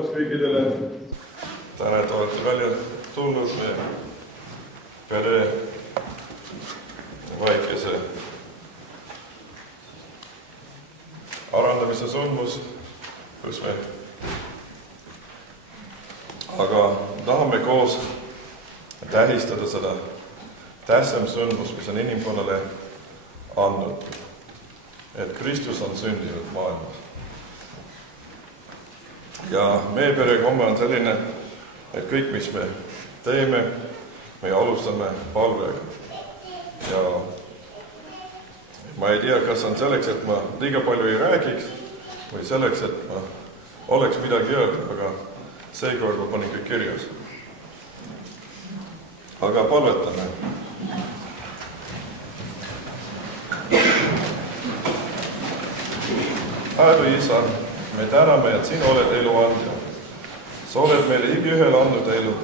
päevast kõikidele. Täna, et olete välja tulnud meie pere väikese arendamise sündmus, kus me aga tahame koos tähistada seda tähtsam sündmus, mis on inimkonnale andnud, et Kristus on sündinud maailmas. Ja meie perekomme on selline, et kõik, mis me teeme, me alustame palvega. Ja ma ei tea, kas on selleks, et ma liiga palju ei räägiks või selleks, et ma oleks midagi öelda, aga seekord ma panin kõik kirjas. Aga palvetame. Herre Isa, me täname, et sina oled elu andja. Sa oled meile igaühele andnud elu.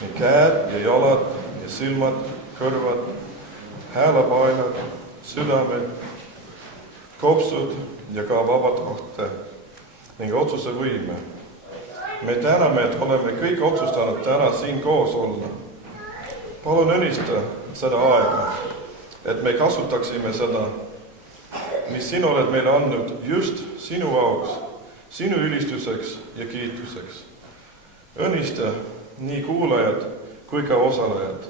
Nii käed ja jalad ja silmad, kõrvad, häälepaelad, südamed, kopsud ja ka vabatahtse ning otsuse võime. Me täname, et oleme kõik otsustanud täna siin koos olla. Palun õnnista seda aega, et me kasutaksime seda, mis sina oled meile andnud just sinu auks, sinu ülistuseks ja kiituseks. Õnnista nii kuulajad kui ka osalejad.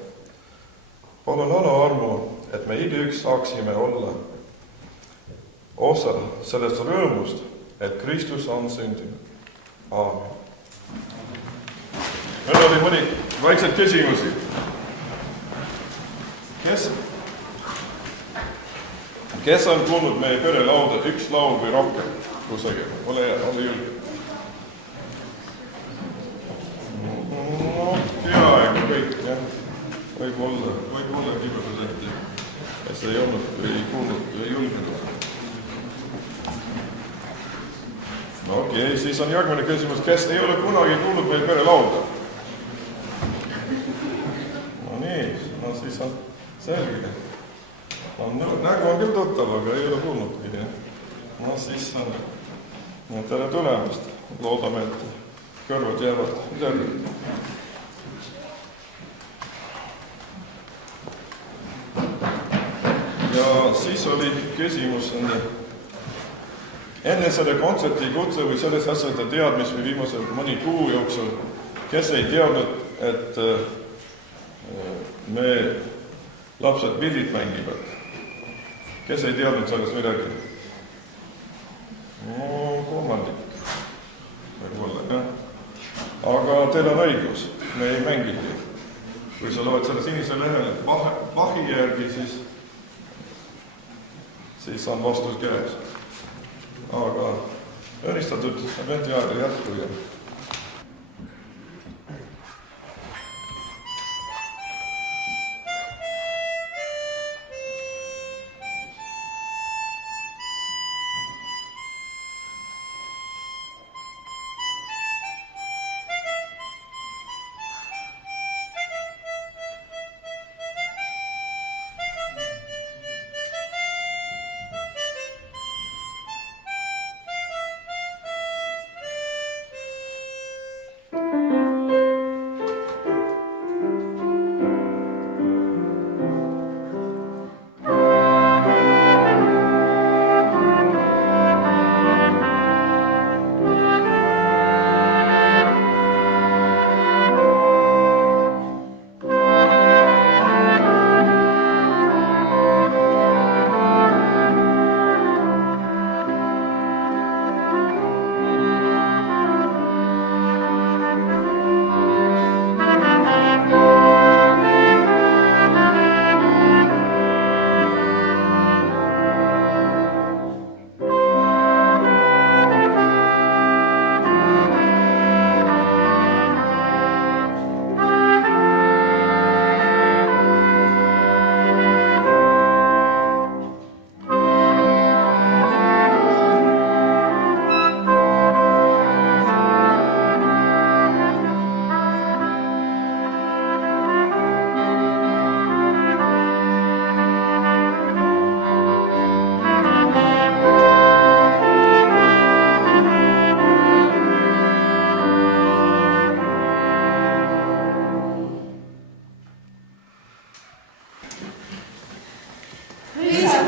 Palun anna armu, et me igaüks saaksime olla osa sellest rõõmust, et Kristus on sündinud. Aamen. Meil oli mõni vaikseid küsimusi. Kes on kuulnud meie perelauda üks laul või rohkem? Kusagil, ole julge. No, peaaegu kõik, jah. Võib olla kibedes, et see ei olnud, ei kuulnud, ei julgenud. No okei, siis on järgmine küsimus, kes ei ole kunagi kuulnud meie perelauda? No nii, no siis on selge. No, nägu on küll tuttav, aga ei ole kuulnudki. No siis on tere tulemast. Loodame, et kõrvad jäävad terved. Ja siis oli küsimus enne selle kontserti kutse või selles asjade teadmis või viimase mõni kuu jooksul, kes ei teadnud, et me lapsed pildid mängivad. Kes ei teadnud sellest midagi? No, kolmandik. Võib-olla, jah. Aga teil on õigus, me ei mängigi. Kui sa loed selle sinise lehele Bachi järgi, siis on vastus käes. Aga õnnistatud eventiaade jätku ja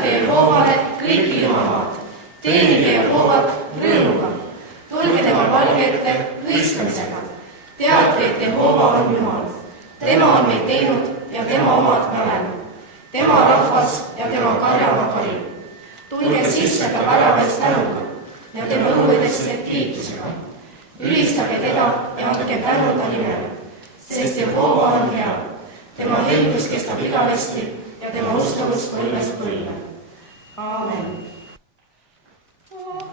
ülistage Jehovale kõik ilmamaad, teenige Jehovat rõõmuga, tulge tema palge ette hõiskamisega. Teadke, et Jehova on Jumal, tema on meid teinud ja tema omad me oleme, tema rahvas ja tema karjama kari. Tulge sisse ta väravast tänuga ja tema õuedesse kiitusega. Ülistage teda ja andke tänu ta nimele, sest Jehova on hea. Tema heldus kestab igavesti ja tema ustavus põlvest põlve. Aamen.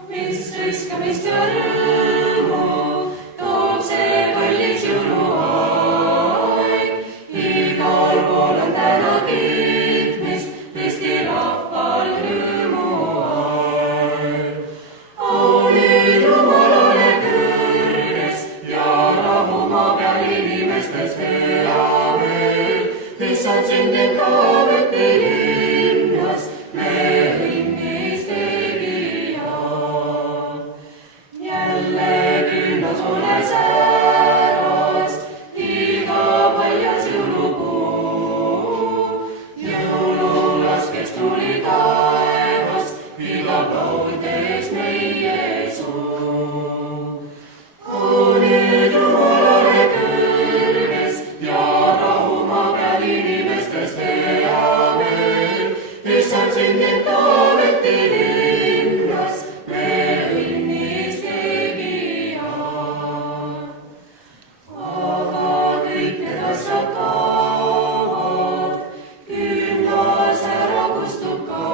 Mis hõiskamist ja rõõmu toob see kallis jõuluaeg. Igal pool on täna kiitmist, Eesti rahval rõõmuaeg. Au nüüd Jumalale kõrges ja rahu maa peal inimestes teame. Issand sündin kaameti linnas, me õnnis tegija. Jälle küllas ole säras, iga paljas jõulupuu. Jõululaskes tuli taevast, iga lauldes meie suu. Au nüüd Jumalale kõrges ja rahu maa peal inimestes teame. Issand sündin kaameti linnas, me õnnis tegija. Aga kõik need asjad kaovad, külmas ära kustub ka.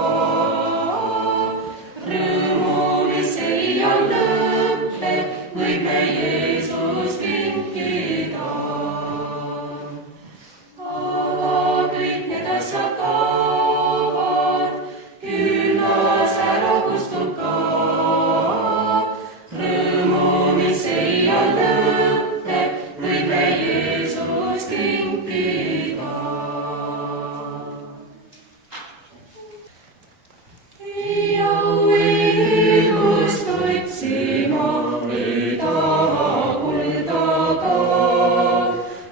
Rõõmu, mis ei lõppe, võib me Jeesus kinkida. Aga kõik need asjad kaovad, külmas ära kustub ka. Rõõmu, mis ei lõppe, võib me Jeesus kinkida. Ja õigust otsima ei taha kuldaga,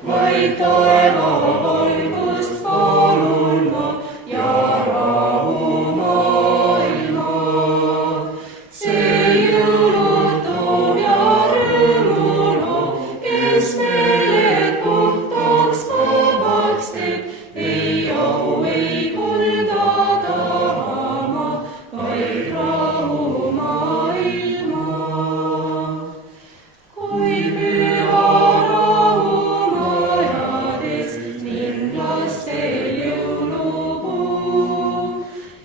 vaid taeva valgust palun ma ja rahu maailma. See jõulutoom ja rõõmuloo, kes meeled puhtaks vabaks teeb, ei au ei kulda tahama, vaid rahu maailma. Kui püha rahu majades ning lastel jõulupuu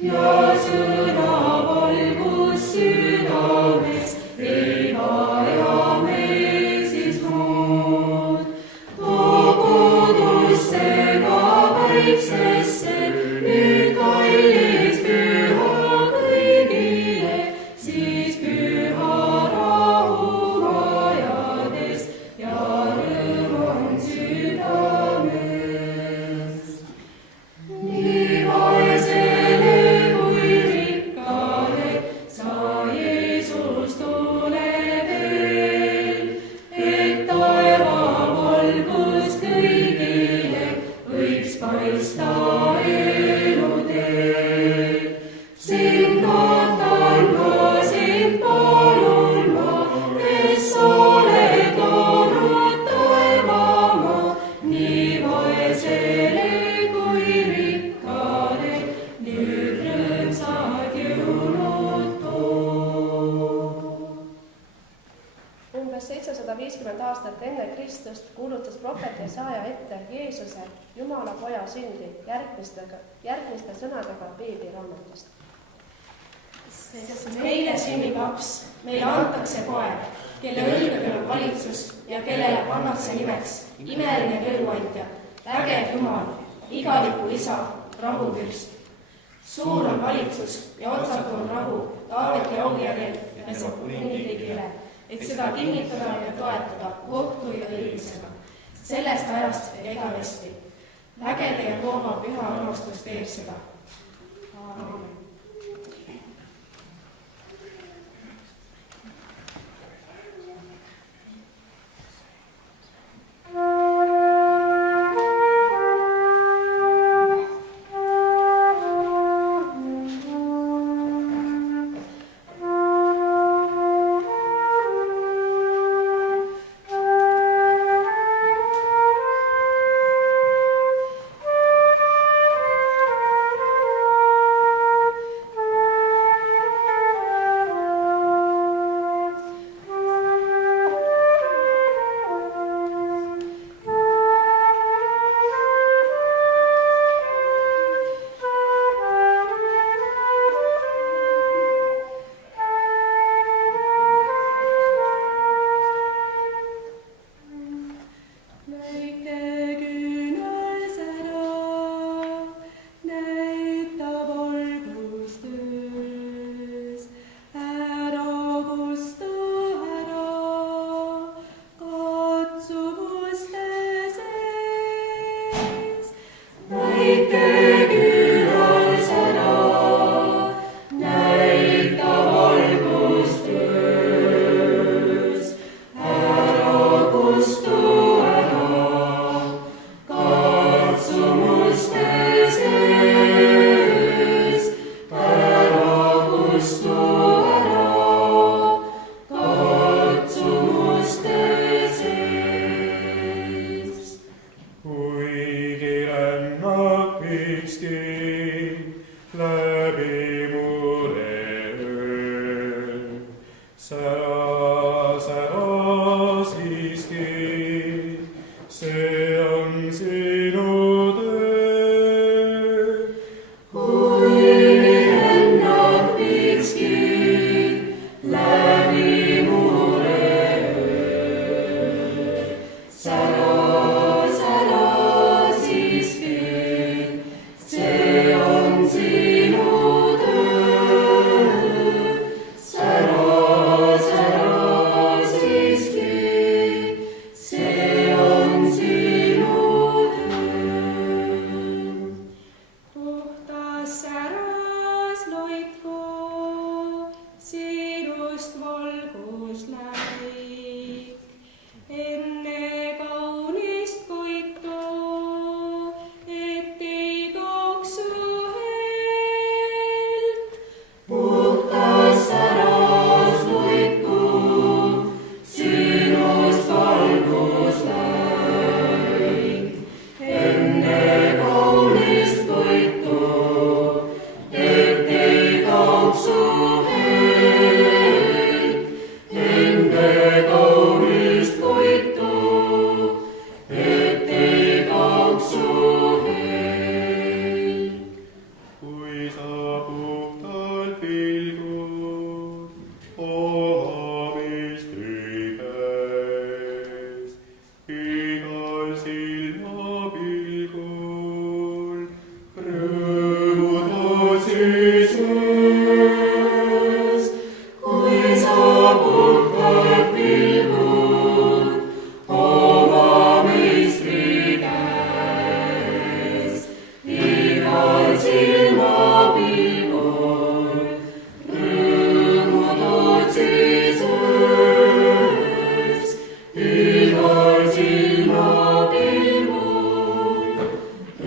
ja sõna valgus südames, ei vaja me siis muud. Too kodustega vaiksesse, nüüd kallis püha kõigile, siis püha rahu majades ja rõõm on südames. Nii vaesele kui rikkale sa Jeesus tule veel, et taeva valgus kõigile võiks paista eluteel. Sind ootan ma, sind palun ma, kes oled loonud taevamaa, nii vaesele kui rikkale nüüd rõõmsad jõulud too. Umbes 750 aastat enne Kristust kuulutas prohvet Jesaja ette Jeesuse, Jumala poja sündi järgmiste sõnadega Piibli raamatust. Sest meile sünnib laps, meile antakse poeg, kelle õlgadel on valitsus ja kellele pannakse nimeks imeline tööandja, vägev Jumal, igaliku isa, rahuvürst. Suur on valitsus ja otsatu on rahu Taaveti aujärjel ja tema kuningriigi üle, et seda kinnitada ja toetada kohtu ja õigusega, sellest ajast ja igavesti. Vägede ja Jehova püha armastus teeb seda. Aamen. läbi mure öö. Sära, sära siiski, see on sinu töö. Kui lennab pitski läbi mure öö. Sära, sära siiski, see on sinu töö. Sära, sära siiski, see on sinu töö. Puhtas säras loitku, sinust valgus läbi. Enne kaunist koitu, et ei tooks su häält. Puhtas säras loiku, sinust valgus läik. Enne kaunist koitu, et ei kaoks su hääl. Enne kaunist koitu, et ei kaoks su hääl. Kui sa puhtalt pilgud oma meistri käes, igal silmapilgul rõõmutad sisust. Kui sa puhtalt pilgud oma meistri käes, igal silmapilgul rõõmutad sisust. Igal silmapilgul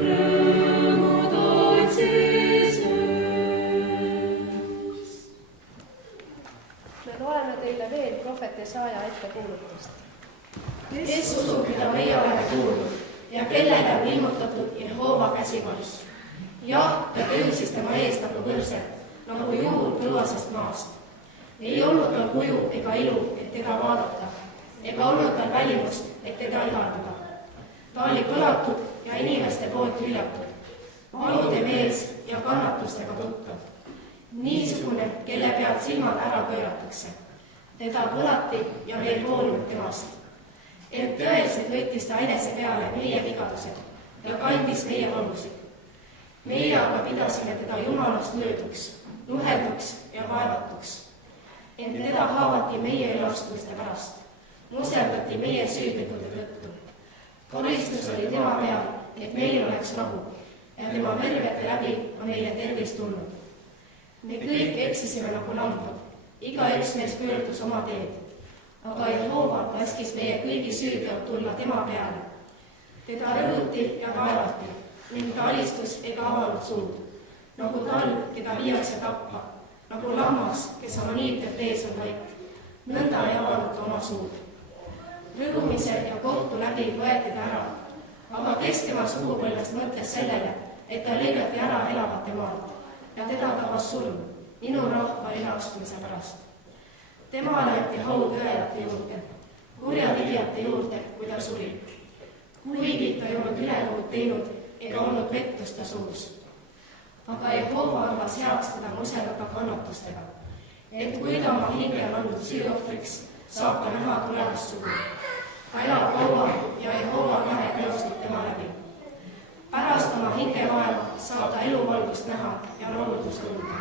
rõõmutad sisust. Me loeme teile veel prohvet Jesaja ettekuulutust. Kes usub, mida meie oleme kuulnud ja kellele on ilmutatud Jehova käsivarus. Jah, ta tõusis tema ees nagu võrsed, nagu juur põlvasest maast. Ei olnud tal kuju ega ilu, et teda vaadata, ega olnud tal välimust, et teda ihaldada. Ta oli kõlatud ja inimeste poolt hüljatud, valude mees ja kannatustega tuttav. Niisugune, kelle pealt silmad ära pööratakse. Teda põlati ja me ei hoolnud temast. Ent tõeliselt võttis ta enese peale meie vigadused ja kandis meie valusid. Meie aga pidasime teda Jumalast mööduks, nuhelduks ja vaevatuks. Ent teda haavati meie üleastuste pärast, muserdati meie süütegude tõttu. Karistus oli tema peal, et meil oleks rahu ja tema vervete läbi on meile tervist tulnud. Me kõik eksisime nagu lambad, igaüks meist pöördus oma teed, aga Jehova laskis meie kõigi süüteod tulla tema peale. Teda rõhuti ja vaevati ning ta alistus ega avanud suud, nagu tal, keda viiakse tappa, nagu lammas, kes oma niitjate ees on vait, nõnda ei avanud ta oma suud. Rõhumise ja kohtu läbi võeti ta ära, aga kes tema sugupõlvest mõtles sellele, et ta lõigati ära elavate maalt ja teda tabas surm minu rahva üleastumise pärast. Temale jäeti haud õelate juurde, kurjategijate juurde, kui ta suri. Kuigi ta ei olnud ülekohut teinud ega olnud pettust ta suus. Aga Jehova arvas heaks teda muserdada kannatustega, et kui ta oma hinge on andnud süüohvriks, saab ta näha tulevast sugu. Ta elab kaua ja Jehova tahe teostub tema läbi. Pärast oma hingevaeva saab ta eluvalgust näha ja rahutust tunda.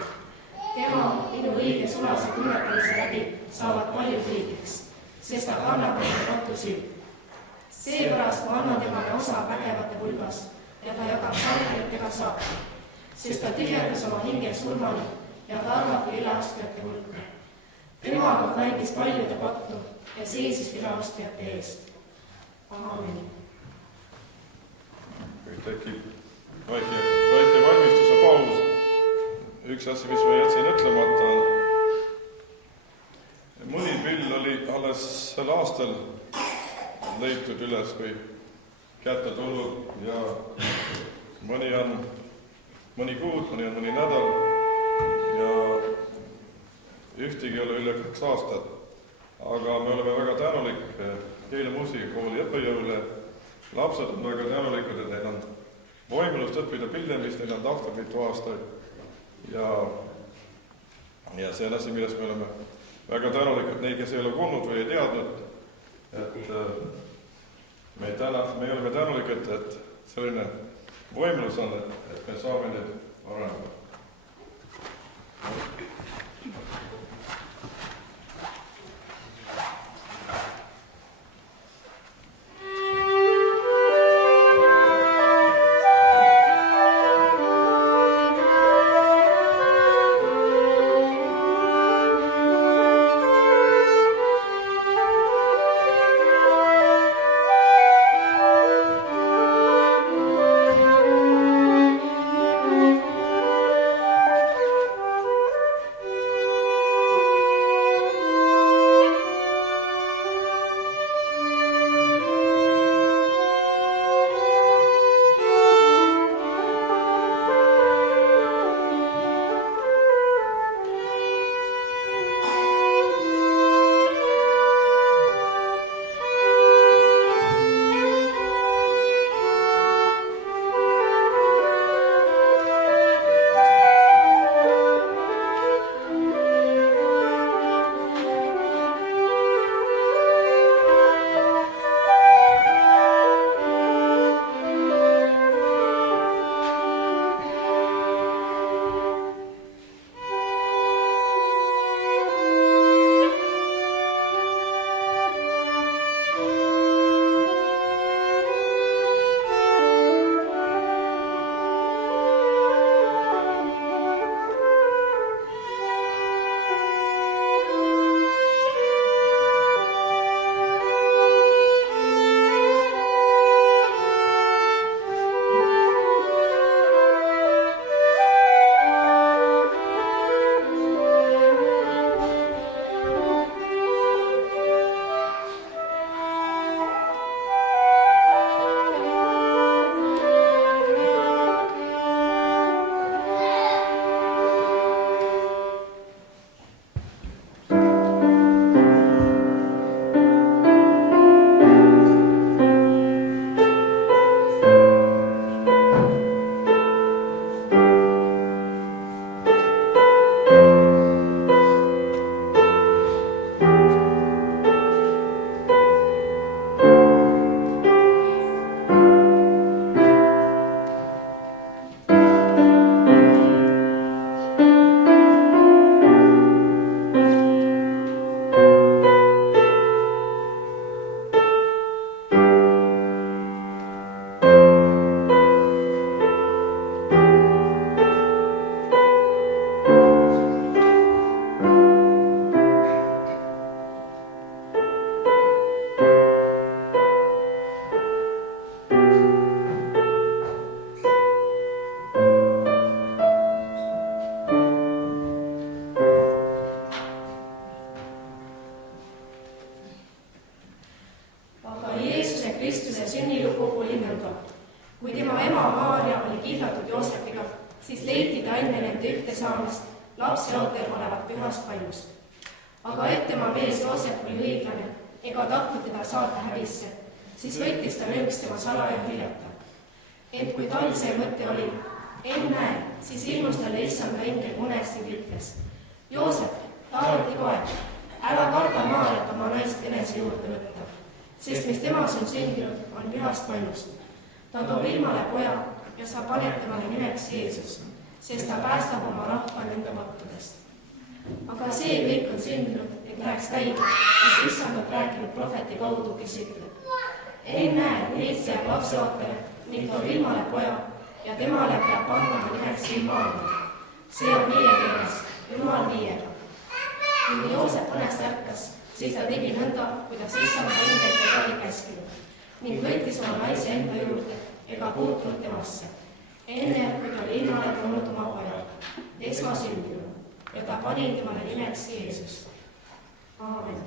Tema minu õige sulase tunnetamise läbi saavad paljud õigeks, sest ta kannab meie ratu süü. Seepärast ma annan temale osa vägevate hulgas ja ta jagab sarnalitega saab, sest ta tühjendas oma hinge surmani ja ta arvati üleastujate hulka. Temaga kandis paljude pattu ja seisis üleastujate eest. Amen. Tekib väike valmistuse paus. Üks asi, mis ma jätsin ütlemata, on mõni pill oli alles sel aastal leitud üles või kätte tulnud ja mõni on mõni kuud, mõni on mõni nädal. ühtegi ei ole üle 2 aastat, aga me oleme väga tänulik Keila muusikakooli õppejõule. Lapsed on väga tänulikud, et neil on võimalust õppida pillemist, neil on tahtnud mitu aastaid. Ja see on asi, millest me oleme väga tänulikud neid, kes ei ole kuulnud või ei teadnud, et me oleme tänulikud, et selline võimalus on, et me saame neid arendada. siis leiti ta enne nende ühtesaamist lapseootel olevat pühast vaimust. Aga et tema mees Joosep oli õiglane ega tahtnud teda saata häbisse, siis võttis ta nõuks tema salaja hüljata. Ent kui tal see mõte oli, ennäe, siis ilmus talle issanda engel unes ning ütles: Joosep, Taaveti poeg, ära karda Maarjat oma naist enese juurde võtta, sest mis temas on sündinud, on pühast vaimust. Ta toob ilmale poja ja sa paned temale nimeks Jeesus, sest ta päästab oma rahva nende mattudest. Aga see kõik on sündinud, et läheks täideks, mis issand on rääkinud prohveti kaudu, kes ütleb: ennäe, neitse jääb lapseootele ning toob ilmale poja ja temale peab pandama nimeks Immanuel. See on meie keeles, Jumal meiega. Kui Joosep unest ärkas, siis ta tegi nõnda, kuidas issand engel teda oli käskinud, ning võttis oma naise enda juurde ega puutunud temasse, enne kui ta oli ilmale toonud oma poja, esmasündinu, ja ta pani temale nimeks Jeesus. Aamen.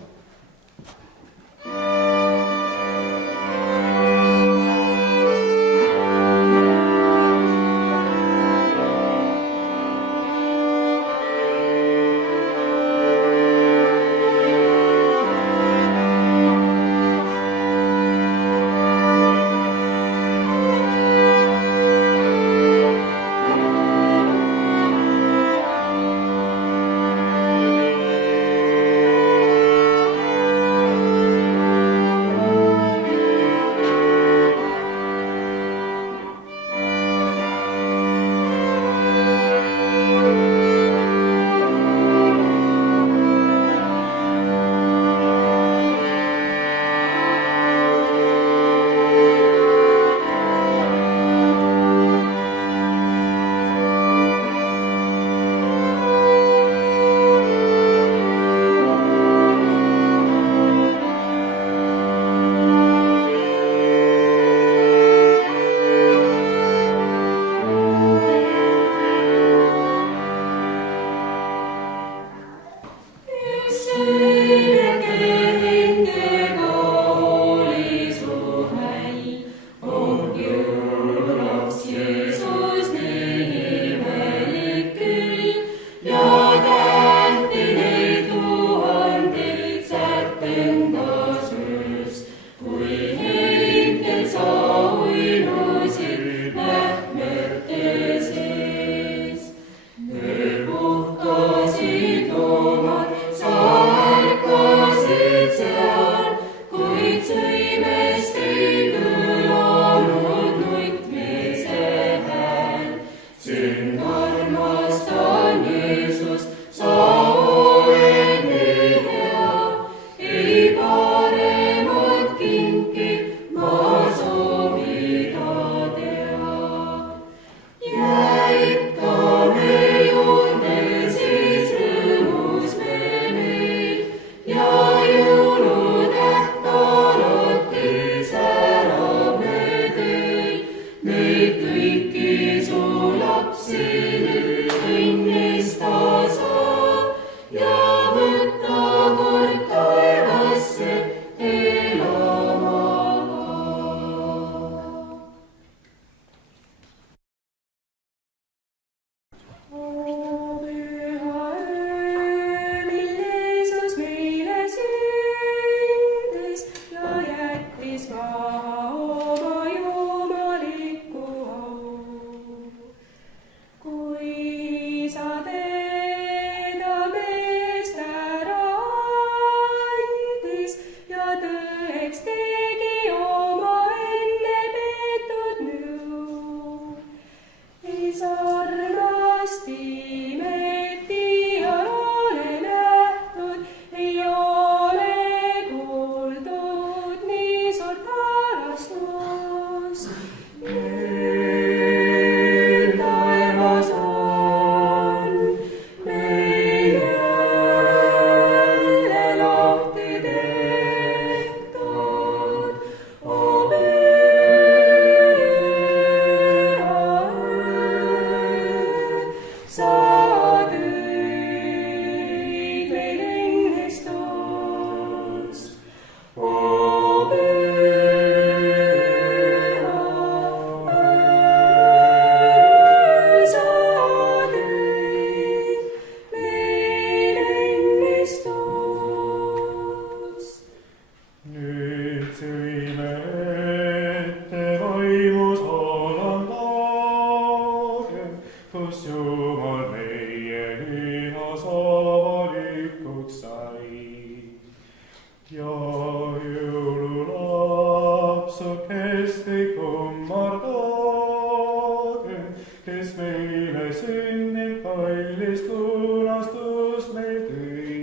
punastust meil tõi.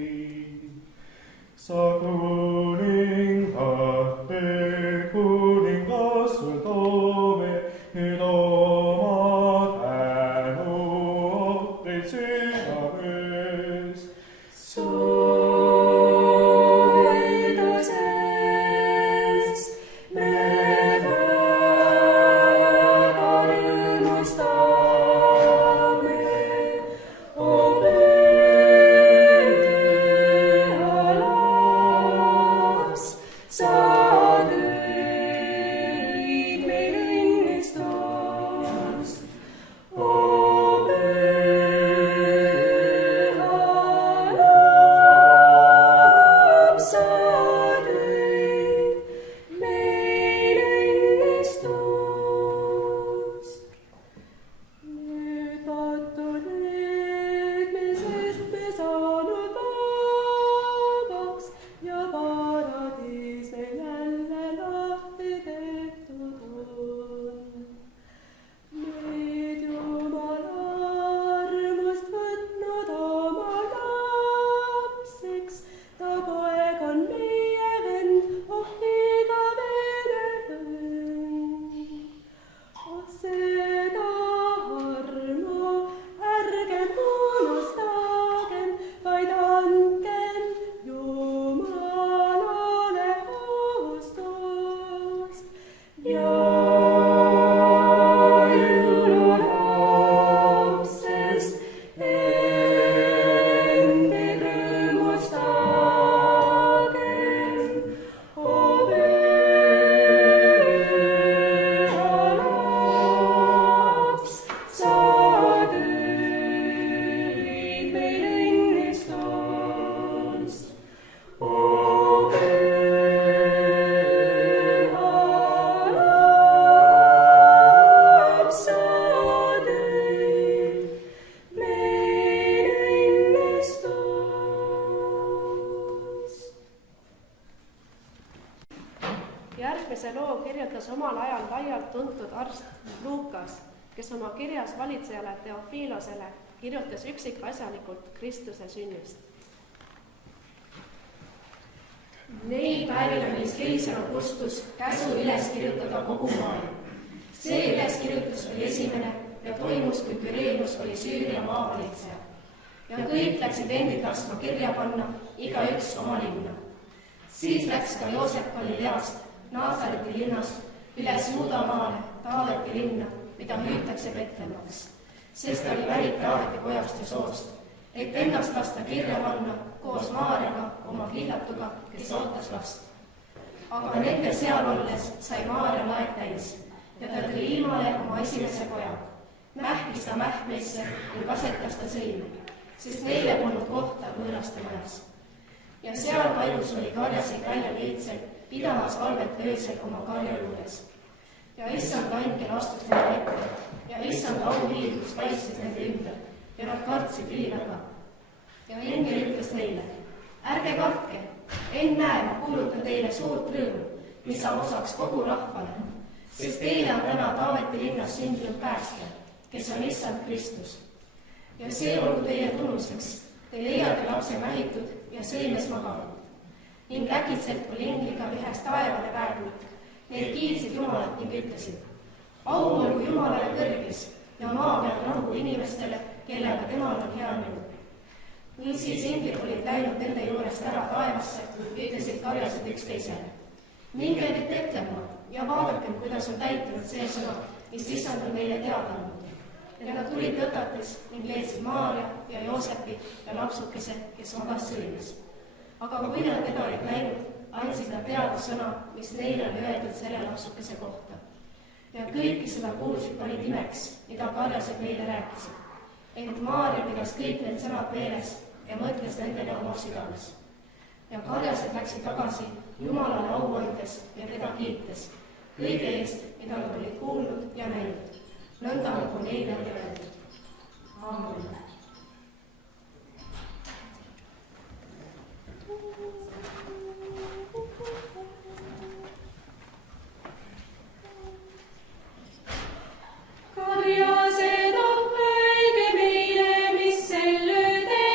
Sa kuningad, me kuningas sul toome, nüüd oma tänu ohvreid südames. Solduses me väga rõõmustame, o püha laps, sa tõid meil õnnistust. O püha laps, sa tõid meil õnnistust. Nüüd vaata need me, sest me saanud vabaks ja paradiis meil jälle lahti tehtud on. Meid Jumala armust võtnud oma lapseks, ta poeg on meie vend, oh igavene õnn. Oh seda armu ärgem unustagem, vaid andkem Jumalale austust. Ja jõululapsest endid rõõmustagem, o püha laps, sa tõid meil õnnistust. O püha laps, sa tõid meil õnnistust. Järgmise loo kirjutas omal ajal laialt tuntud arst Lukas, kes oma kirjas valitsejale Theophilosele kirjutas üksikasjalikult Kristuse sünnist. Neil päevil andis keiser Augustus käsu üles kirjutada kogu maailm. See üleskirjutus oli esimene ja toimus, kui Kürenus oli Süüria maavalitseja. Ja kõik läksid endid laskma kirja panna, igaüks oma linna. Siis läks ka Joosep Galileast, Naasareti linnast, üles Juudamaale, Taaveti linna, mida hüütakse Betlemmaks, sest ta oli pärit Taaveti pojast ja soost, et ennast lasta kirja panna koos Maarjaga, oma kihatuga, kes ootas last. Aga nende seal olles sai Maarja laed täis ja ta tõi ilmale oma esimese poja. Mähkis ta mähkmeisse ja kasetas ta sõime, sest neile polnud kohta võõraste majas. Ja seal kaius oli karjaseid väljaleidseid, pidamas valvet öösel oma karja juures. Ja issand angel astus nende ette ja issand auhiilgus paistis nende ümber ja nad kartsid üliväga. Ja engel ütles neile: ärge kartke, ennäe, ma kuulutan teile suurt rõõmu, mis saab osaks kogu rahvale, sest teile on täna Taaveti linnas sündinud päästja, kes on issand Kristus. Ja see olgu teie tunnuseks, te leiate lapse mähitud ja sõimes maganud. Ning äkitselt oli engliga ühest taevale väärmik. Need kiitsid Jumalat ning ütlesid: au olgu Jumalale kõrges ja maa peal rahu inimestele, kellega temal on hea nõu. Nii siis englid olid läinud nende juurest ära taevasse, ütlesid karjased üksteisele: minge nüüd Betlemma ja vaadakem, kuidas on täitunud see sõna, mis issand on meile teada andnud. Ja nad tulid tõtates ning leidsid Maarja ja Joosepi ja lapsukese, kes magas sõimes. Aga kui nad teda olid näinud, andsid nad teada sõna, mis neile oli öeldud selle lapsukese kohta. Ja kõik, kes seda kuulsid, panid imeks, mida karjased meile rääkisid. Ent Maarja pidas kõik need sõnad meeles ja mõtles nendele oma südames. Ja karjased läksid tagasi Jumalale au andes ja teda kiites kõige eest, mida nad olid kuulnud ja näinud. Nõnda nagu neile oli öeldud. Aamen. Karjased, oh öelge meile, mis sel öödel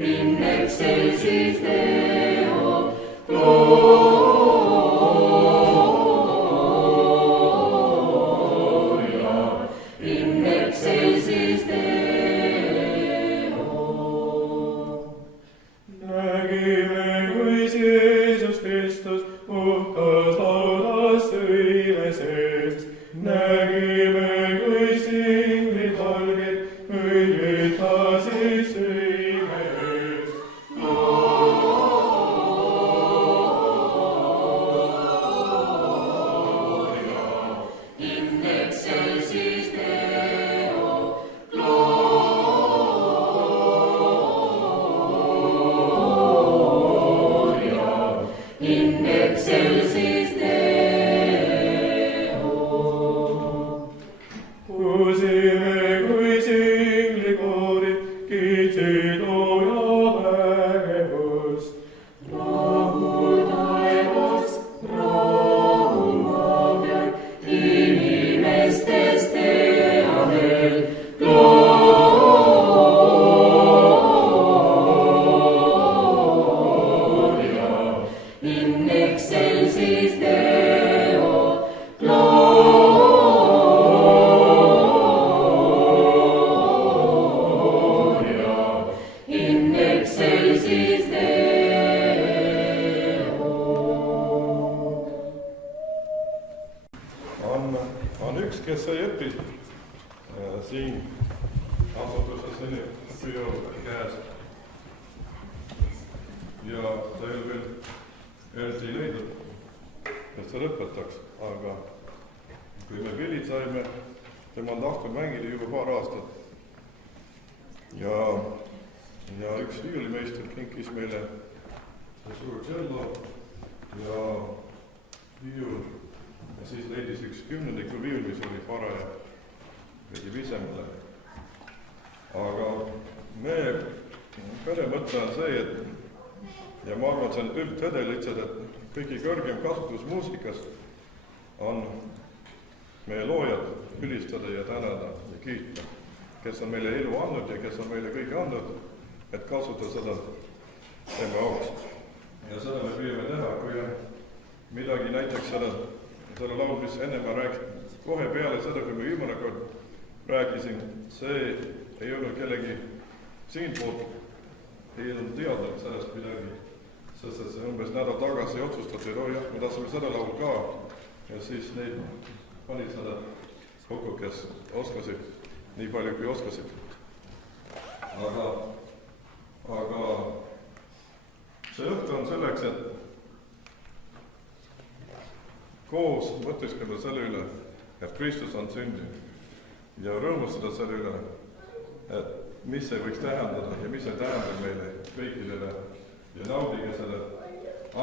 in excelsis Deo, gloria, in excelsis Deo. Nägime, kuis Jeesus Kristus uhkas laulda sõime sees. Nägime, kuis inglid valged õigitasid sõime ees. Gloria, In excelsis Deo, gloria, in excelsis Deo. kuulsime, kuis inglikoorid kiitsid looja vägevust. Rahu taevas, rahu maa peal, inimestest tea veel. Gloria, in excelsis Deo, gloria, in excelsis Deo. On üks, kes ei õpi siin asutuses püju käes. Ja ta ei ole veel eriti leidnud, et see lõpetaks, aga kui me pillid saime, tema on tahtnud mängida juba paar aastat. Ja üks viiulimeister kinkis meile suur tšello ja viiul. Ja siis leidis üks kümnendiku viiul, mis oli paraja veidi visemale. Aga meie pere mõte on see, et ja ma arvan, see on üldtõde lihtsalt, et kõige kõrgem kasutus muusikas on meie loojad ülistada ja tänada ja kiita, kes on meile elu andnud ja kes on meile kõige andnud, et kasutada seda tema auks. Ja seda me püüame teha, kui on midagi näiteks selle laul, mis enne ma rääkisin, kohe peale seda, kui ma viimane kord rääkisin, see ei olnud kellegi siin poolt, ei olnud teadnud sellest midagi, sest see umbes nädal tagasi otsustati, et jah, me tahtsime seda laul ka ja siis neid panid seda kokku, kes oskasid, nii palju kui oskasid. Aga see õhtu on selleks, et koos mõtiskleda selle üle, et Kristus on sündinud ja rõõmustada selle üle, et mis see võiks tähendada ja mis see tähendab meile kõikidele ja naudige selle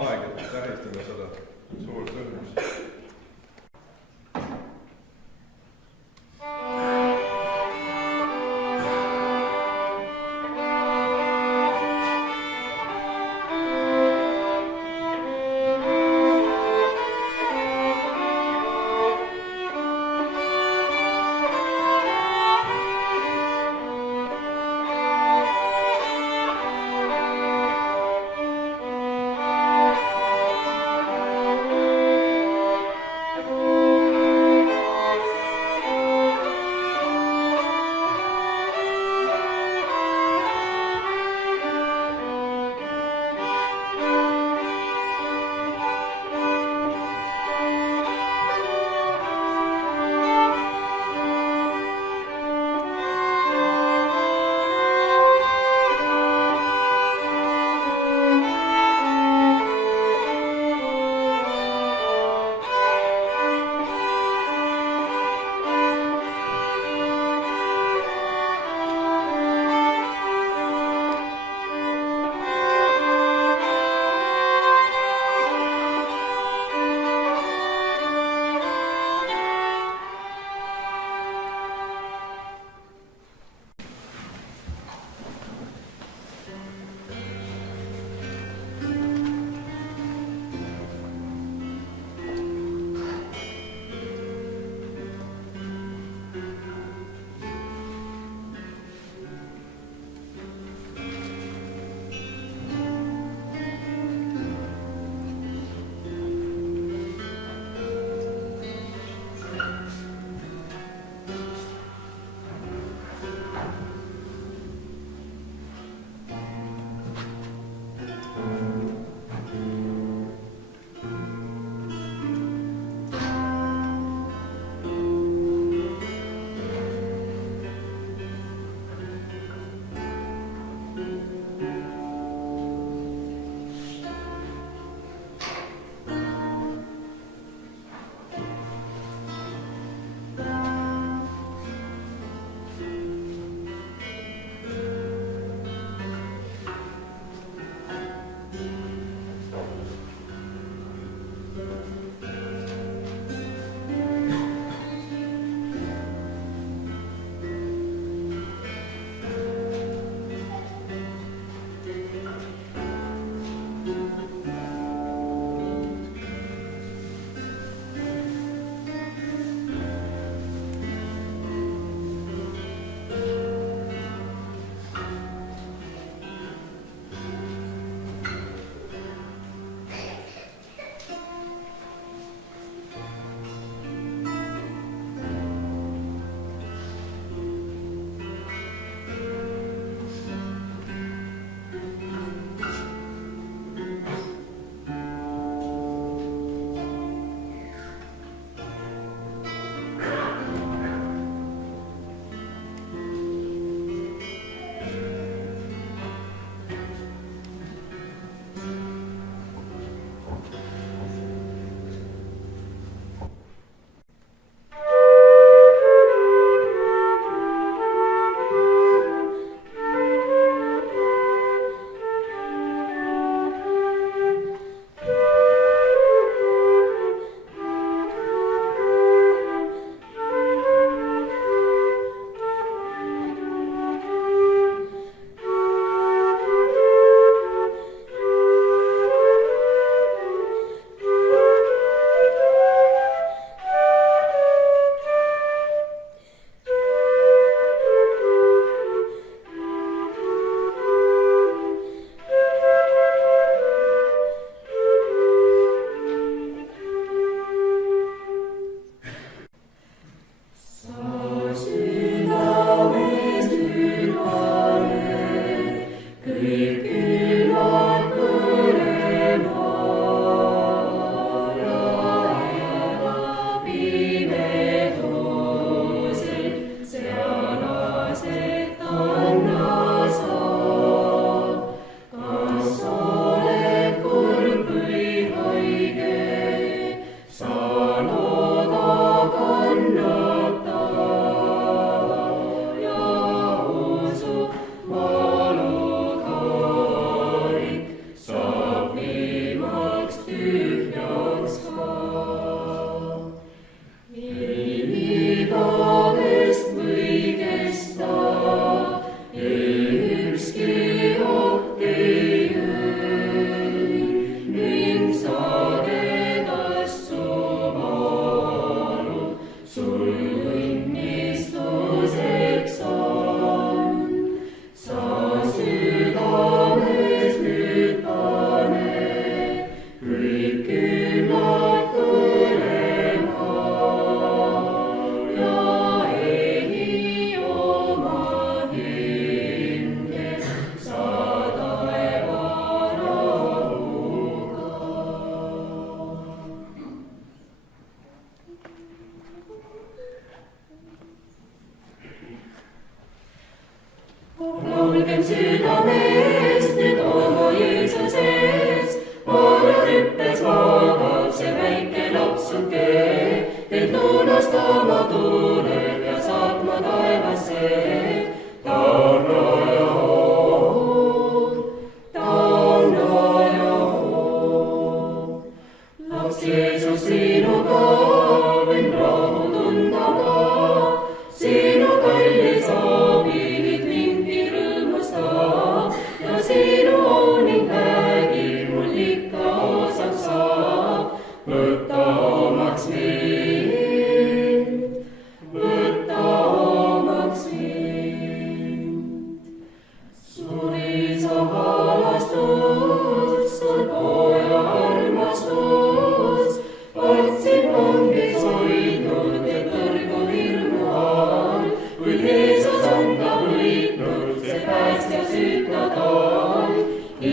aeg, et tähistame seda suurt sündmust.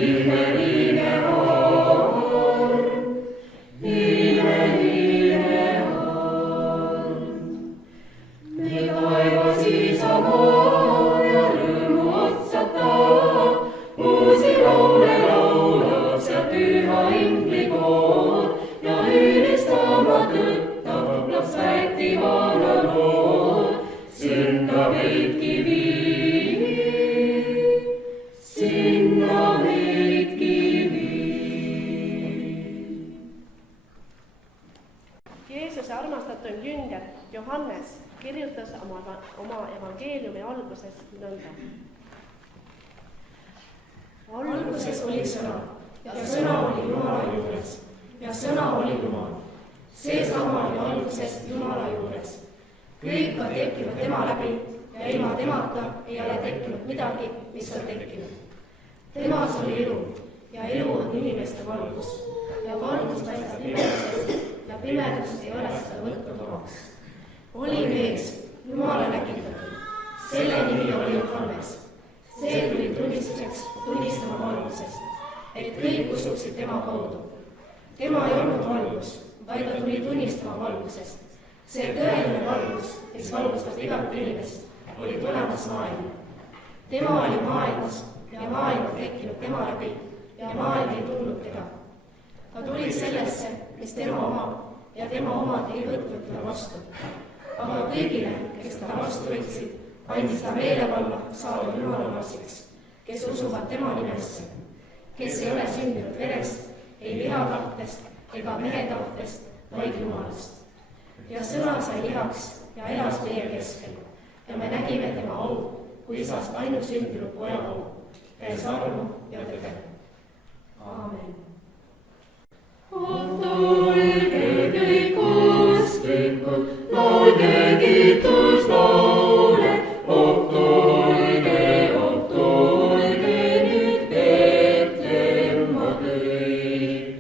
imeline arm, imeline arm. me taevas isamaa ja rõõmu otsata, uusi laule laulab seal püha inglikoor ja ülistama tõttab laps väetivana noor. Sinna meidki vii, sinna meidki vii. Jeesuse armastatud jünger Johannes kirjutas oma evangeeliumi alguses nõnda. Alguses oli sõna ja sõna oli Jumala juures ja sõna oli Jumal. Seesama oli alguses Jumala juures. Kõik on tekkinud tema läbi ja ilma temata ei ole tekkinud midagi, mis on tekkinud. Temas oli elu ja elu on inimeste valgus ja valgus paistab pimedusest ja pimedus ei ole seda võtnud omaks. Oli mees, Jumala näkitatud, selle nimi oli Johannes. See tuli tunnistuseks tunnistama valgusest, et kõik usuksid tema kaudu. Tema ei olnud valgus, vaid ta tuli tunnistama valgusest. See tõeline valgus, mis valgustab igat inimest, oli tulemas maailma. Tema oli maailmas ja maailm on tekkinud tema läbi ja maailm ei tundnud teda. Ta tuli sellesse, mis tema omab ja tema omad ei võtnud teda vastu. Aga kõigile, kes ta vastu võtsid, andis ta meelevalla saada Jumala lapseks, kes usuvad tema nimesse, kes ei ole sündinud verest, ei liha tahtest ega mehe tahtest, vaid Jumalast. Ja sõna sai lihaks ja elas meie keskel ja me nägime tema au, kui isast ainusündinud poja au, täis armu ja tõde. Aamen. Tulge kõik usklikud, laulge kiituslaule, tulge nüüd Beetlemma kõik.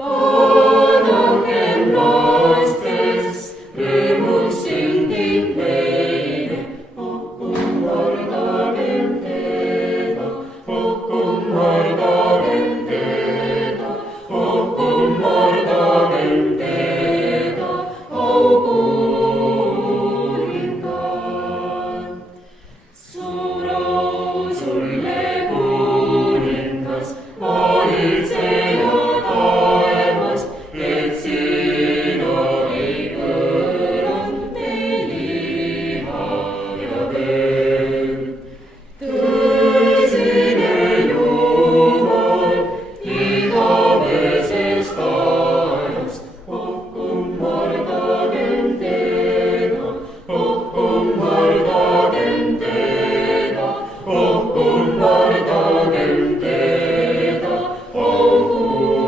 Vaadakem lastes, rõõmus sündib meile, kummardagem teda, kummardagem teda, kummardagem teda, aukuningat. Suur au sulle, kuningas, valitseja taevast, et sina ei kõlanud teil liha ja verd. Tõsine Jumal igavesest ajast, kummardagem teda, kummardagem teda, kummardagem teda, aukuningat.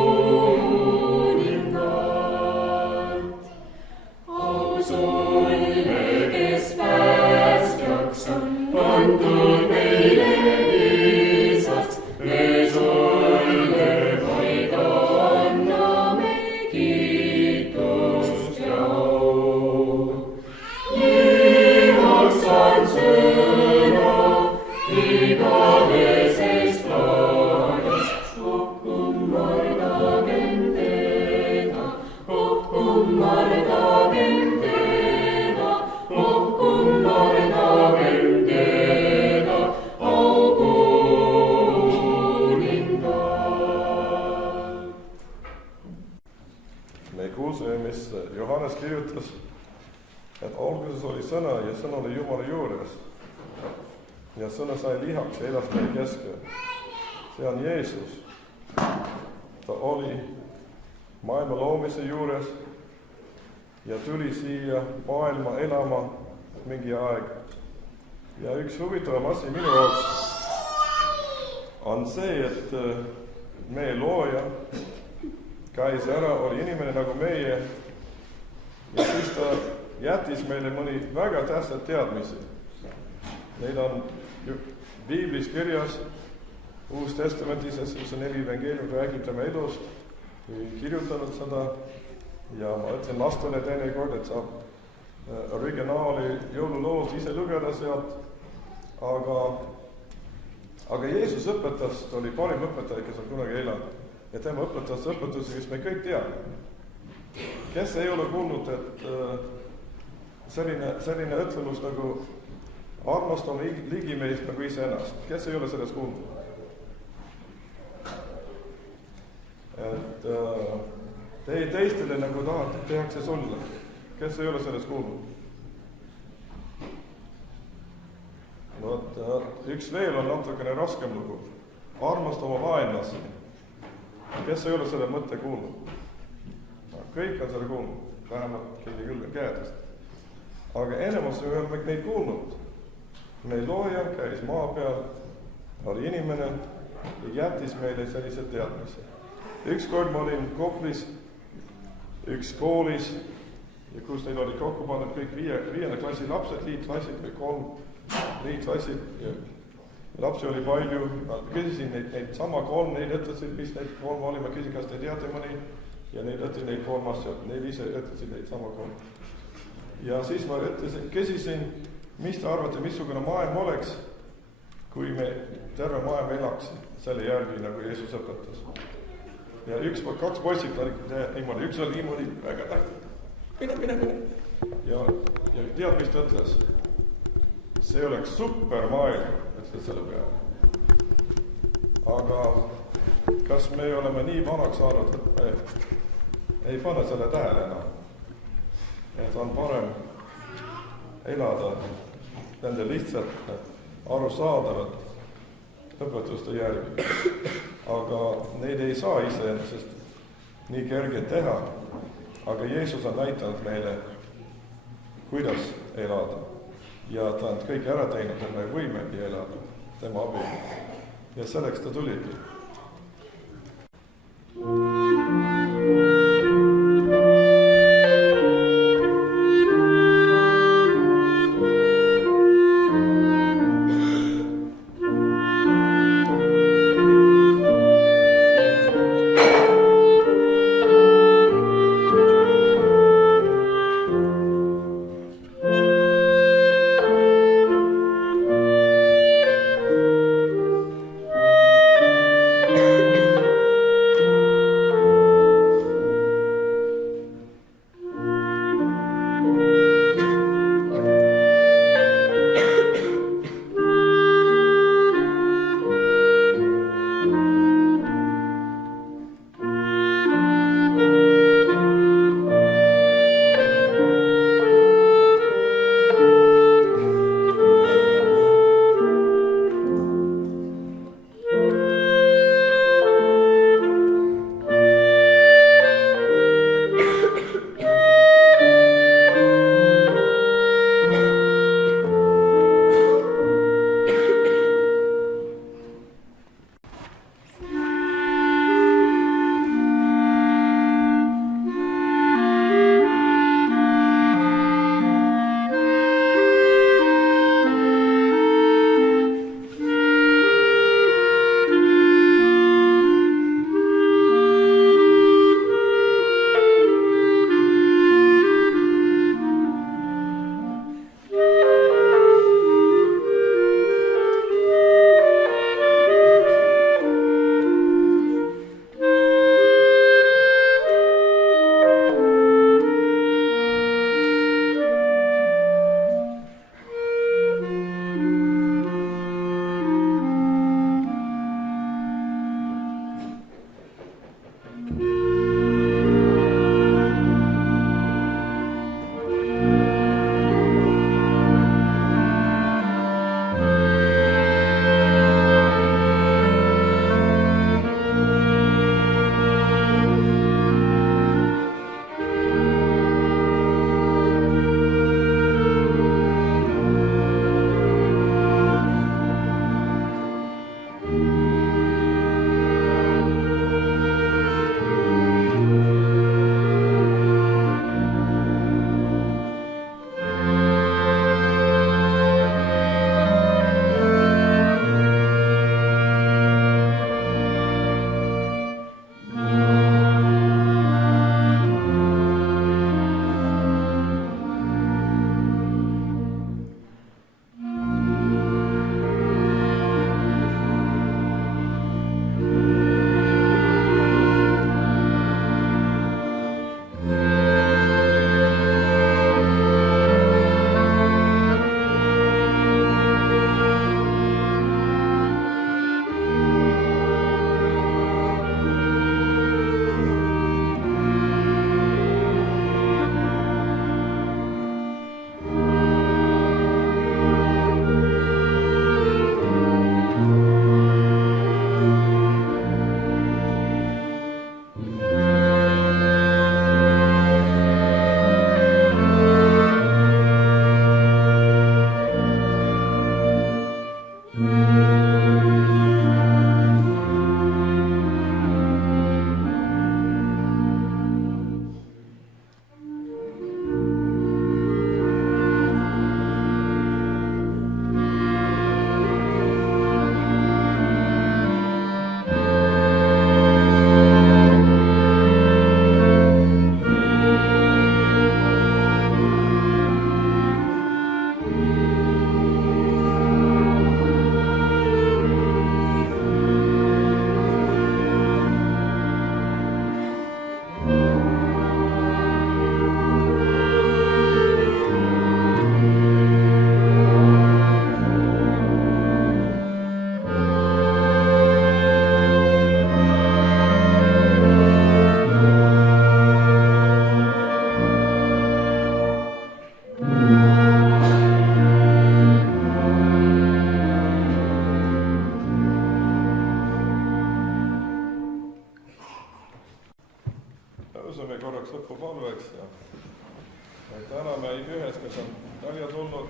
Au sulle, kes päästjaks on antud meile viisaks, me sulle vaid anname kiitust ja au. Lihaks on sõna igavesest ajast, kummardagem teda, kummardagem teda, kummardagem teda, aukuningat. Me kuulsime, mis Johannes kirjutas, et alguses oli sõna ja sõna oli Jumala juures. Ja sõna sai lihaks ja elas meie keskel. See on Jeesus. Ta oli maailma loomise juures ja tuli siia maailma elama mingi aeg. Ja üks huvitavam asi minu jaoks on see, et meie looja käis ära, oli inimene nagu meie ja siis ta jättis meile mõni väga tähtsad teadmisi. Neid on Piiblis kirjas, Uus Testamentis, see 4 evangeelium räägib tema elust, kirjutanud seda ja ma ütlen lastele teinekord, et saab originaali jõululoos ise lugeda sealt, aga aga Jeesus õpetas, ta oli parim õpetaja, kes on kunagi elanud. Ja tema õpetas õpetusi, mis me kõik teame. Kes ei ole kuulnud, et selline ütlelus nagu armastame ligimeest nagu iseennast. Kes ei ole sellest kuulnud? Et teistele nagu tehakse sulle. Kes ei ole sellest kuulnud? Üks veel on natukene raskem lugu. Armasta oma vaenlasi. Kes ei ole selle mõtte kuulnud? Kõik on selle kuulnud. Vähemalt keegi küll käedest. Aga enemus me oleme neid kuulnud. Meil looja käis maa peal, oli inimene ja jättis meile sellised teadmisi. Ükskord ma olin Koplis, üks koolis, ja kus neil oli kokku pannud kõik 5. klassi lapsed, liitklassid või 3 liitklassid. Lapsi oli palju, ma küsisin neid sama 3, neid ütlesid, mis neid 3 oli, ma küsin, kas te teate mõni, ja neid ütlesid neid 3 asja, neid ise ütlesid neid sama 3. Ja siis ma küsisin, mis te arvate, missugune maailm oleks, kui me terve maailm elaks selle järgi, nagu Jeesus õpetas. Ja 2 poisid olid niimoodi, üks oli niimoodi väga tähtnud. Mine. Ja tead, mis ta ütles? See oleks super maailm, ütles selle peale. Aga kas me oleme nii vanaks saanud, et me ei pane selle tähele enam? Et on parem elada nende lihtsalt arusaadavat õpetuste järgi. Aga neid ei saa iseendast nii kerge teha. Aga Jeesus on näitanud meile, kuidas elada. Ja ta on kõik ära teinud, et me võimegi elada tema abil. Ja selleks ta tuligi. tõuseme korraks lõpupalveks ja täname igaühes, kes on välja tulnud,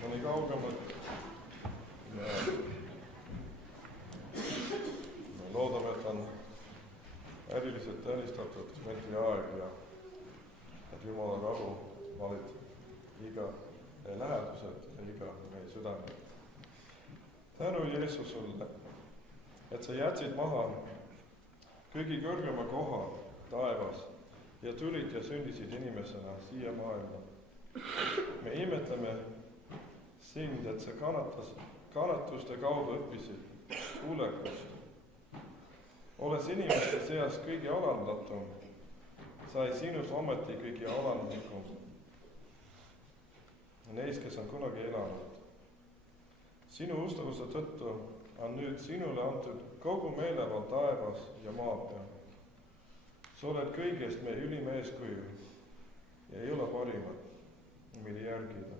mõni kaugemalt. Me loodame, et on äriliselt tähistatud meetri aeg ja et Jumala rahu valitseb iga meie läheduselt ja iga meie südamel. Tänu Jeesus sulle, et sa jätsid maha kõigi kõrgema koha taevas ja tulid ja sündisid inimesena siia maailma. Me imetleme sind, et sa kannatuste kaudu õppisid kuulekust. Olles inimeste seas kõige alandatum, sai sinus ometi kõige alandlikum neis, kes on kunagi elanud. Sinu ustavuse tõttu on nüüd sinule antud kogu meelevald taevas ja maa peal. Sa oled kõigest meie ülim eeskuju ja ei ole parimat, mille järgida.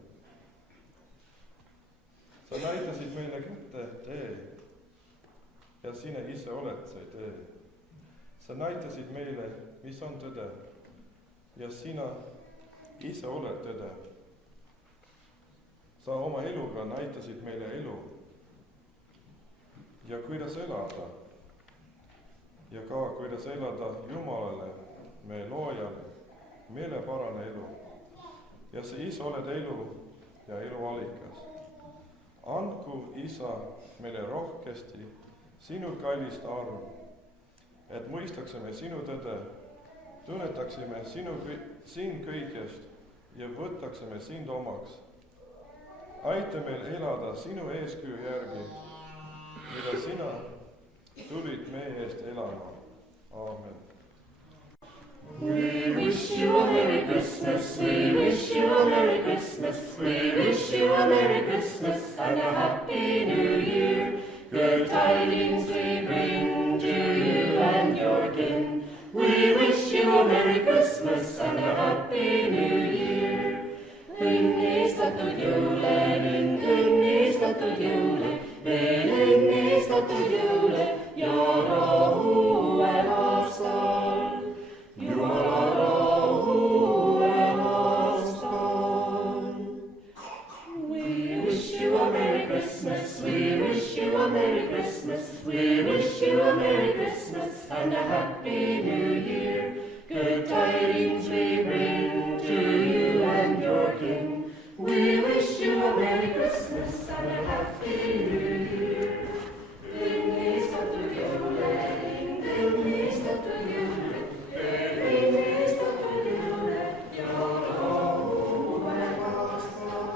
Sa näitasid meile kätte tee ja sina ise oled see tee. Sa näitasid meile, mis on tõde ja sina ise oled tõde. Sa oma eluga näitasid meile elu ja kuidas elada ja ka kuidas elada Jumalale, meie loojale, meelepärane elu. Ja sa ise oled elu ja elu allikas. Andku Isa meile rohkesti sinu kallist armu, et mõistaksime sinu tõde, tunnetaksime sind kõigest ja võtaksime sind omaks. Aita meil elada sinu eeskuju järgi, mida sina tulid meie eest elama. Aamen. We wish you a Merry Christmas, we wish you a Merry Christmas, we wish you a Merry Christmas and a Happy New Year. Good tidings we bring to you and your kin. We wish you a Merry Christmas and a Happy New Year. Õnnistatud jõule ning õnnistatud jõule, veel õnnistatud jõule ja rahu uuel aastal. Jumala rahu uuel aastal. We wish you a Merry Christmas, we wish you a Merry Christmas, we wish you a Merry Christmas and a Happy New Year. Good tidings we bring to you and your kin. We wish you a Merry Christmas and a Happy New Year. Õnnistatud jõule ning õnnistatud jõule, õnnistatud jõule ja rahu uuel aastal.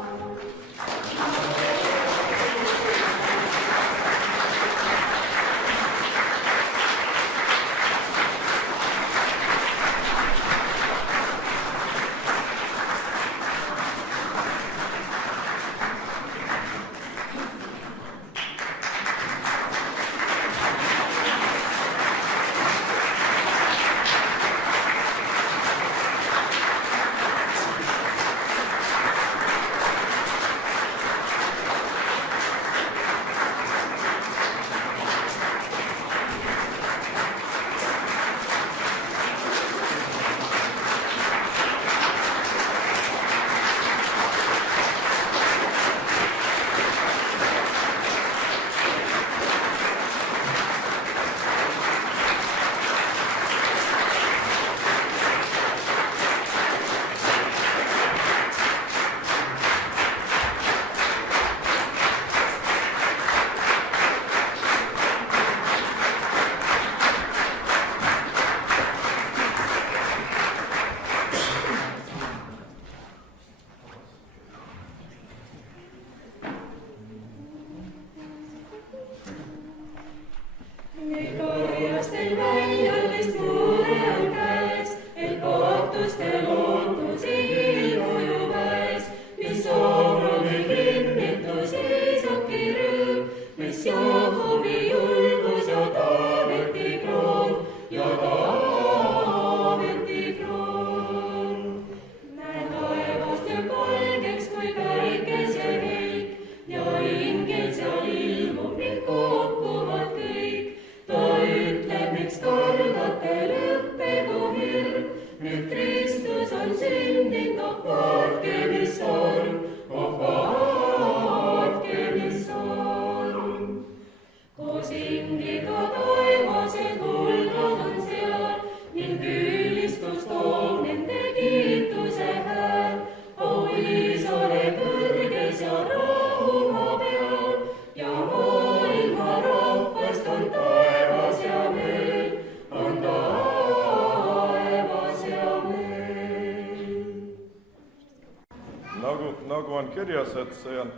on kirjas, et see on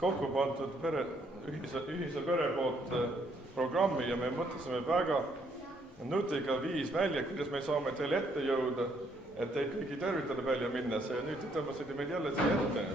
kokku pandud ühise pere poolt programmi ja me mõtlesime väga nutika viis välja, kuidas me saame teile ette jõuda, et teid kõigi tervitada välja minnes ja nüüd tõmbasite meid jälle siia ette.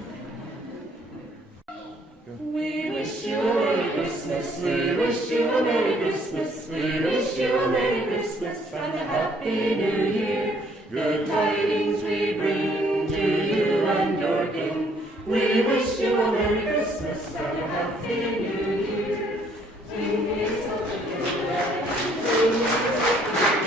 We wish you a Merry Christmas, we wish you a Merry Christmas, we wish you a Merry Christmas and a Happy New Year. Good tidings we bring to you and your king. We wish you a Merry Christmas and a Happy New Year. Sing his of the good, sing his of the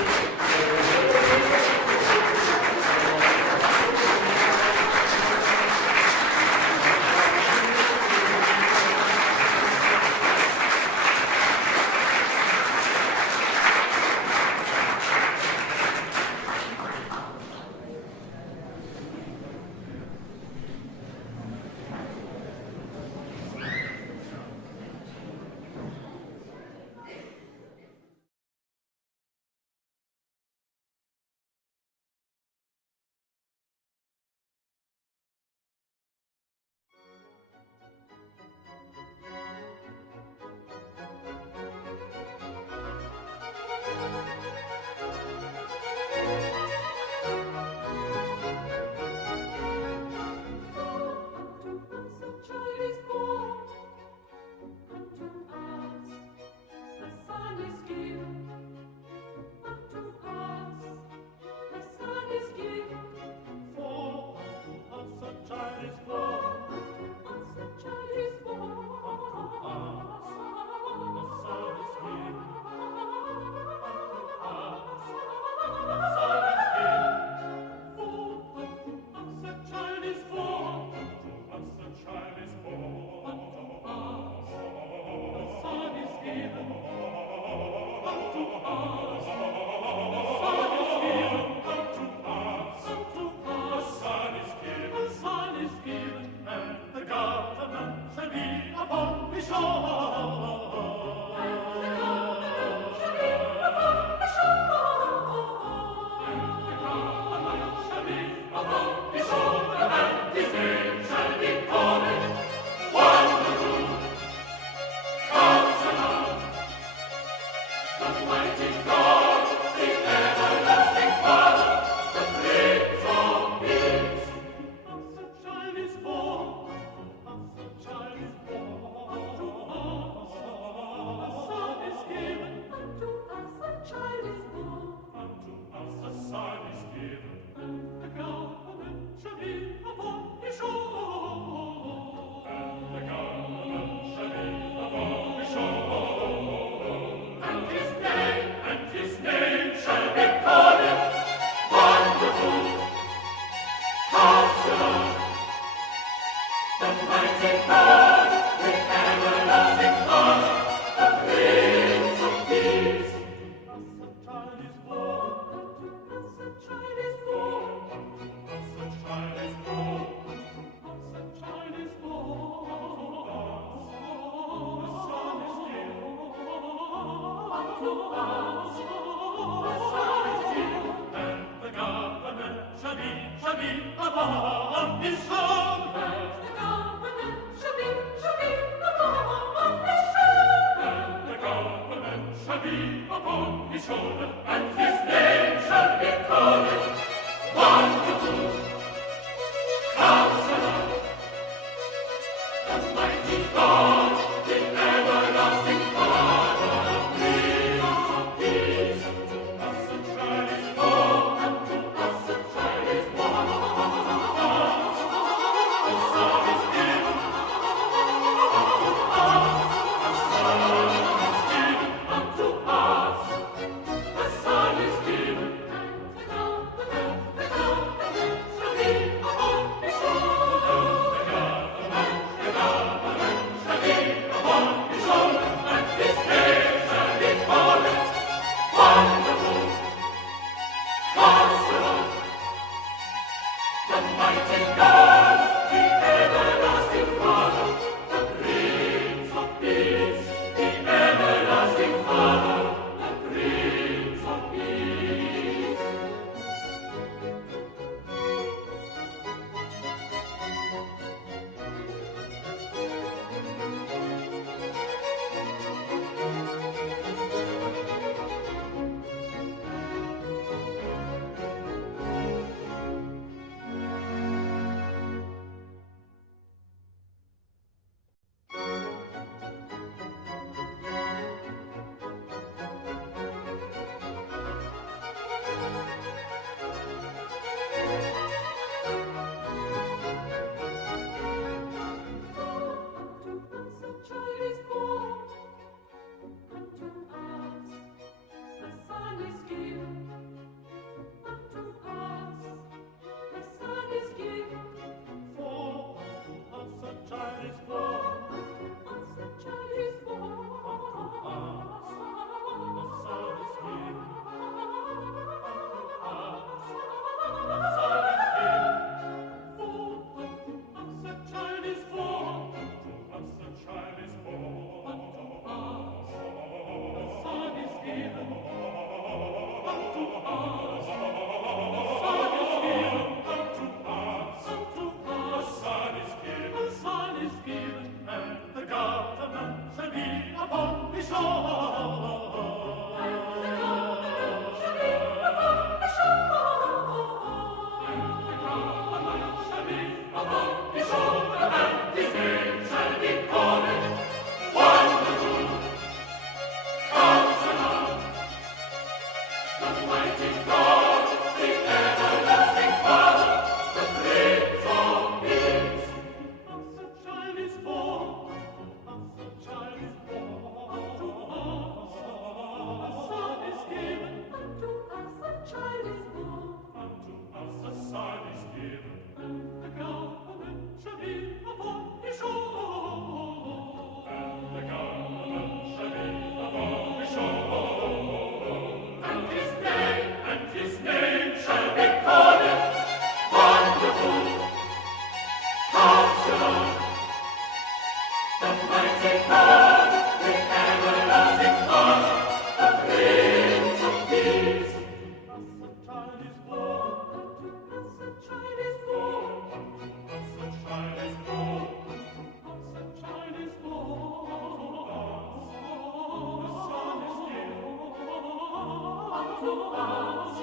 to us.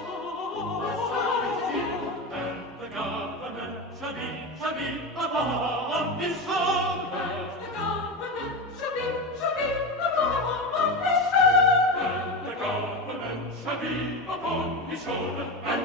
And the government shall be upon his shoulder. The government shall be upon his shoulder. And the government shall be upon his shoulder. And